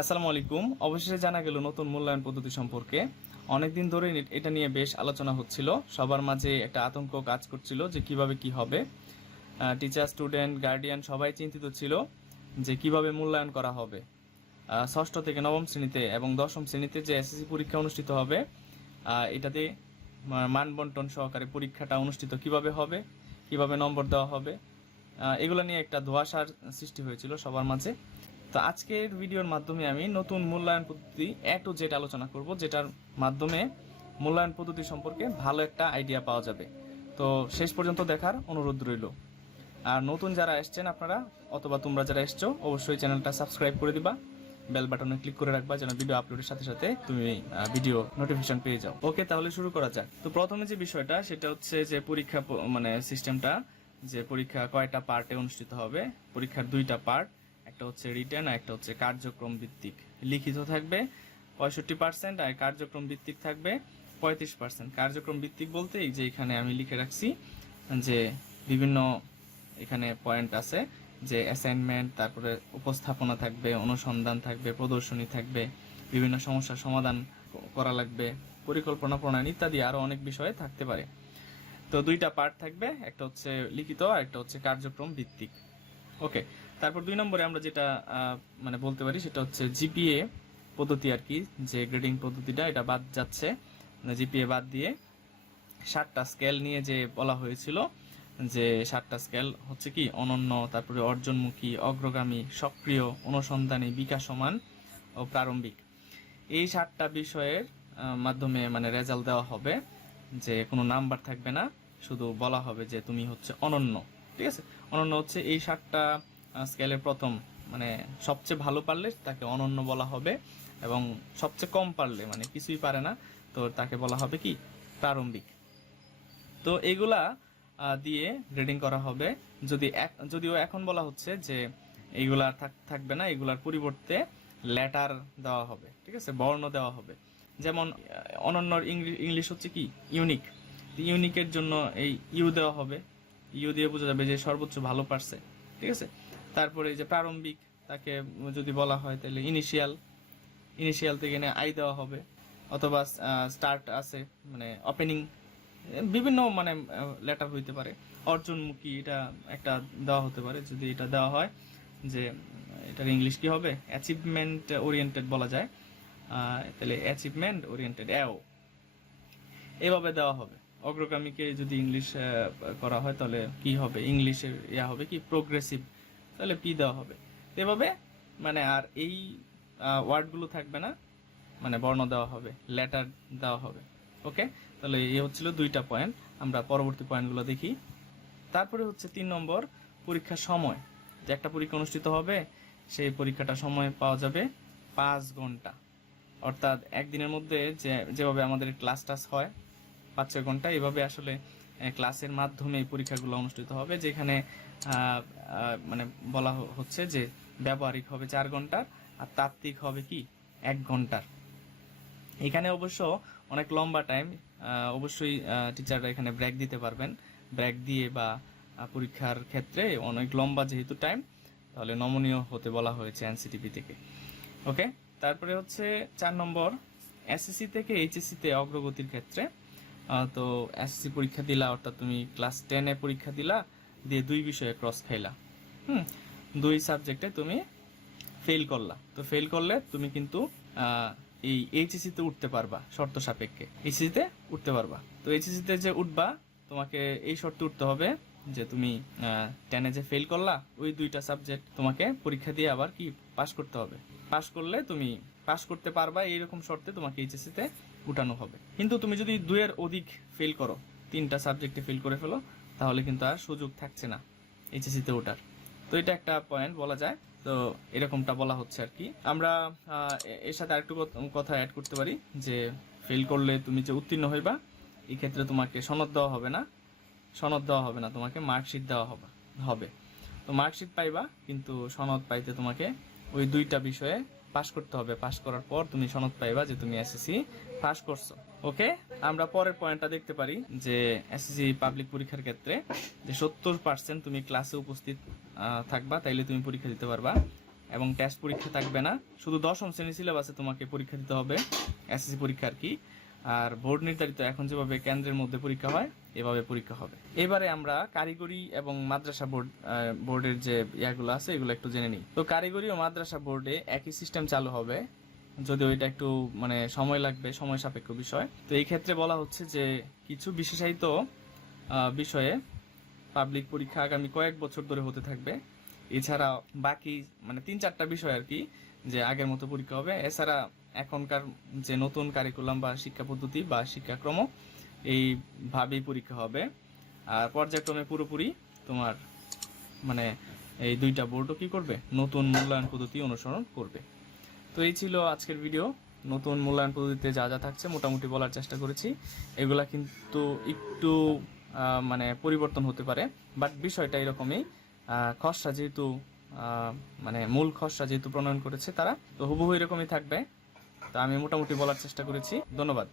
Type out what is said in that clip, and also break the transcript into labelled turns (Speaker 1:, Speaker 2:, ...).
Speaker 1: আসসালামু আলাইকুম। অবশেষে জানা গেল নতুন মূল্যায়ন পদ্ধতি সম্পর্কে। অনেকদিন ধরে এটা নিয়ে বেশ আলোচনা হচ্ছিল। সবার মাঝে একটা আতঙ্ক কাজ করছিল যে কীভাবে কি হবে। টিচার স্টুডেন্ট গার্ডিয়ান সবাই চিন্তিত ছিল যে কীভাবে মূল্যায়ন করা হবে। ষষ্ঠ থেকে নবম শ্রেণীতে এবং দশম শ্রেণীতে যে এসএসসি পরীক্ষা অনুষ্ঠিত হবে এটাতে মানবন্টন সহকারে পরীক্ষাটা অনুষ্ঠিত কীভাবে হবে, কীভাবে নম্বর দেওয়া হবে এগুলো নিয়ে একটা ধোঁয়াশার সৃষ্টি হয়েছিল সবার মাঝে। তো আজকের ভিডিওর মাধ্যমে আমি নতুন মূল্যায়ন পদ্ধতি এ টু জেড আলোচনা করব, যেটার মাধ্যমে মূল্যায়ন পদ্ধতি সম্পর্কে ভালো একটা আইডিয়া পাওয়া যাবে। তো শেষ পর্যন্ত দেখার অনুরোধ রইল। আর নতুন যারা এসছেন আপনারা, অথবা তোমরা যারা এসছো, অবশ্যই চ্যানেলটা সাবস্ক্রাইব করে দিবা। বেল বাটনে ক্লিক করে রাখবা, যেন ভিডিও আপলোডের সাথে সাথে তুমি ভিডিও নোটিফিকেশন পেয়ে যাও। ওকে, তাহলে শুরু করা যাক। তো প্রথমে যে বিষয়টা, সেটা হচ্ছে যে পরীক্ষা মানে সিস্টেমটা যে পরীক্ষা কয়টা পার্টে অনুষ্ঠিত হবে, পরীক্ষার দুইটা পার্ট একটা হচ্ছে রিটেন আর একটা হচ্ছে কার্যক্রম ভিত্তিক। লিখিত থাকবে পঁয়ষট্টি পার্সেন্ট আর কার্যক্রম ভিত্তিক থাকবে পঁয়ত্রিশ পার্সেন্ট কার্যক্রম ভিত্তিক বলতে এই যে এখানে আমি লিখে রাখছি যে বিভিন্ন এখানে পয়েন্ট আছে যে অ্যাসাইনমেন্ট তারপরে উপস্থাপনা থাকবে, অনুসন্ধান থাকবে, প্রদর্শনী থাকবে, বিভিন্ন সমস্যার সমাধান করা লাগবে, পরিকল্পনা প্রণয়ন ইত্যাদি আরও অনেক বিষয়ে থাকতে পারে। তো দুইটা পার্ট থাকবে, একটা হচ্ছে লিখিত আর একটা হচ্ছে কার্যক্রম ভিত্তিক। ওকে তারপর দুই নম্বরে আমরা যেটা মানে বলতে পারি সেটা হচ্ছে জিপিএ পদ্ধতি আর কি, যে গ্রেডিং পদ্ধতিটা, এটা বাদ যাচ্ছে। জিপিএ বাদ দিয়ে সাতটা স্কেল নিয়ে যে বলা হয়েছিল, যে সাতটা স্কেল হচ্ছে কি, অনন্য, তারপরে অর্জনমুখী, অগ্রগামী, সক্রিয়, অনুসন্ধানী, বিকাশমান ও প্রারম্ভিক। এই সাতটা বিষয়ের মাধ্যমে মানে রেজাল্ট দেওয়া হবে যে কোনো নাম্বার থাকবে না, শুধু বলা হবে যে তুমি হচ্ছে অনন্য, ঠিক আছে? অনন্য হচ্ছে এই সাতটা স্কেলের প্রথম মানে সবচেয়ে ভালো পারলে তাকে অনন্য বলা হবে এবং সবচেয়ে কম পারলে মানে কিছুই পারে না, তো তাকে বলা হবে কি? প্রারম্ভিক। তো এগুলা দিয়ে গ্রেডিং করা হবে। যদি যদিও এখন বলা হচ্ছে যে এইগুলা থাক- থাকবে না, এগুলার পরিবর্তে লেটার দেওয়া হবে, ঠিক আছে? বর্ণ দেওয়া হবে। যেমন ইংলি- ইংলিশ হচ্ছে কি? ইউনিক ইউনিকের জন্য এই ইউ দেওয়া হবে। ইউ দিয়ে বোঝা যাবে যে সর্বোচ্চ ভালো পারছে, ঠিক আছে? তারপরে যে প্রারম্ভিক তাকে যদি বলা হয় তাহলে ইনিশিয়াল ইনিশিয়াল থেকে এনে আই দেওয়া হবে, অথবা স্টার্ট আছে মানে ওপেনিং বিভিন্ন মানে লেটার হইতে পারে। অর্জনমুখী এটা একটা দেওয়া হতে পারে, যদি এটা দেওয়া হয় যে, এটার ইংলিশ কি হবে? অ্যাচিভমেন্ট ওরিয়েন্টেড বলা যায়। তাহলে অ্যাচিভমেন্ট ওরিয়েন্টেড অ্যাও এভাবে দেওয়া হবে। অগ্রগামীকে যদি ইংলিশ করা হয় তাহলে কি হবে? ইংলিশে ইয়া হবে কি? প্রোগ্রেসিভ তাহলে পি দেওয়া হবে। এভাবে মানে আর এই ওয়ার্ডগুলো থাকবে না মানে বর্ণ দেওয়া হবে, লেটার দেওয়া হবে। ওকে? তাহলে এই হচ্ছিল দুইটা পয়েন্ট, আমরা পরবর্তী পয়েন্টগুলো দেখি। তারপরে হচ্ছে তিন নম্বর, পরীক্ষার সময়। যে একটা পরীক্ষা অনুষ্ঠিত হবে, সেই পরীক্ষাটা সময় পাওয়া যাবে পাঁচ ঘণ্টা। অর্থাৎ একদিনের মধ্যে যে, যেভাবে আমাদের ক্লাস টাস হয় পাঁচ ছয় ঘণ্টা, এভাবে আসলে ক্লাসের মাধ্যমে পরীক্ষাগুলো অনুষ্ঠিত হবে, যেখানে মানে বলা হচ্ছে যে ব্যবহারিক হবে চার ঘণ্টার আর তাত্ত্বিক হবে কি? এক ঘণ্টার। এখানে অবশ্য অনেক লম্বা টাইম অবশ্যই টিচাররা এখানে ব্রেক দিতে পারবেন। ব্রেক দিয়ে বা পরীক্ষার ক্ষেত্রে অনেক লম্বা যেহেতু টাইম তাহলে নমনীয় হতে বলা হয়েছে এনসিটিভি থেকে। ওকে তারপরে হচ্ছে চার নম্বর এসএসসি থেকে এইচএসসি তে অগ্রগতির ক্ষেত্রে তো এসএসসি পরীক্ষা দিলা, অর্থাৎ তুমি ক্লাস টেনে পরীক্ষা দিলা, দিয়ে দুই বিষয়ে ক্রস খাইলা। হুম? দুই সাবজেক্টে তুমি ফেল করলা। তো ফেল করলে তুমি কিন্তু এই এইচএসসি তে উঠতে পারবা, শর্ত সাপেক্ষে। এইচএসিতে উঠতে পারবা। তো এইচএসসি তে যে উঠবা, তোমাকে এই শর্তে উঠতে হবে যে তুমি টেনে যে ফেল করলা, ওই দুইটা সাবজেক্ট তোমাকে পরীক্ষা দিয়ে আবার কি পাশ করতে হবে। পাশ করলে তুমি পাশ করতে পারবা, এইরকম শর্তে তোমাকে এইচএসসি তে উঠানো হবে। কিন্তু তুমি যদি দুইয়ের অধিক ফেল করো, তিনটা সাবজেক্টে ফেল করে ফেলো, তাহলে কিন্তু আর সুযোগ থাকছে না এইচএসসি তে ওঠার। তো এটা একটা পয়েন্ট বলা যায়। তো এরকমটা বলা হচ্ছে আর কি। আমরা এর সাথে আরেকটু কথা অ্যাড করতে পারি যে ফেল করলে তুমি যে উত্তীর্ণ হইবা, এই ক্ষেত্রে তোমাকে সনদ দেওয়া হবে না। সনদ দেওয়া হবে না, তোমাকে মার্কশিট দেওয়া হবে হবে। তো মার্কশিট পাইবা, কিন্তু সনদ পাইতে তোমাকে ওই দুইটা বিষয়ে পাশ করতে হবে। পাশ করার পর তুমি সনদ পাইবা যে তুমি এসএসসি পাশ করছ। ওকে আমরা পরের পয়েন্টটা দেখতে পারি যে এসএসসি পাবলিক পরীক্ষার ক্ষেত্রে যে সত্তর পার্সেন্ট তুমি ক্লাসে উপস্থিত থাকবা, তাইলে তুমি পরীক্ষা দিতে পারবা। এবং টেস্ট পরীক্ষা থাকবে না। শুধু দশম শ্রেণি সিলেবাসে তোমাকে পরীক্ষা দিতে হবে। এসএসসি পরীক্ষা আর কি। আর বোর্ড নির্ধারিত এখন যেভাবে কেন্দ্রের মধ্যে পরীক্ষা হয়, এভাবে পরীক্ষা হবে। এবারে আমরা কারিগরি এবং মাদ্রাসা বোর্ড বোর্ডের যে ইয়াগুলো আছে, এগুলো একটু জেনে নিই। তো কারিগরি ও মাদ্রাসা বোর্ডে একই সিস্টেম চালু হবে, যদিও এটা একটু মানে সময় লাগবে, সময় সাপেক্ষ বিষয়। তো এই ক্ষেত্রে বলা হচ্ছে যে কিছু বিশেষায়িত বিষয়ে পাবলিক পরীক্ষা আগামী কয়েক বছর ধরে হতে থাকবে। এছাড়া বাকি মানে তিন চারটা বিষয় আর কি যে আগের মতো পরীক্ষা হবে। এছাড়া এখনকার যে নতুন কারিকুলাম বা শিক্ষা পদ্ধতি বা শিক্ষাক্রম এইভাবেই পরীক্ষা হবে। আর পর্যায়ক্রমে পুরোপুরি তোমার মানে এই দুইটা বোর্ডও কি করবে? নতুন মূল্যায়ন পদ্ধতি অনুসরণ করবে। তো এই ছিল আজকের ভিডিও নতুন মূল্যায়ন পদ্ধতিতে যা যা থাকছে মোটামুটি বলার চেষ্টা করেছি। এগুলা কিন্তু একটু মানে পরিবর্তন হতে পারে। বাট বিষয়টা এরকমই। খসড়া যেহেতু মানে মূল খসড়া যেহেতু প্রণয়ন করেছে তারা, তো হুবহু এরকমই থাকবে। তো আমি মোটামুটি বলার চেষ্টা করেছি। ধন্যবাদ।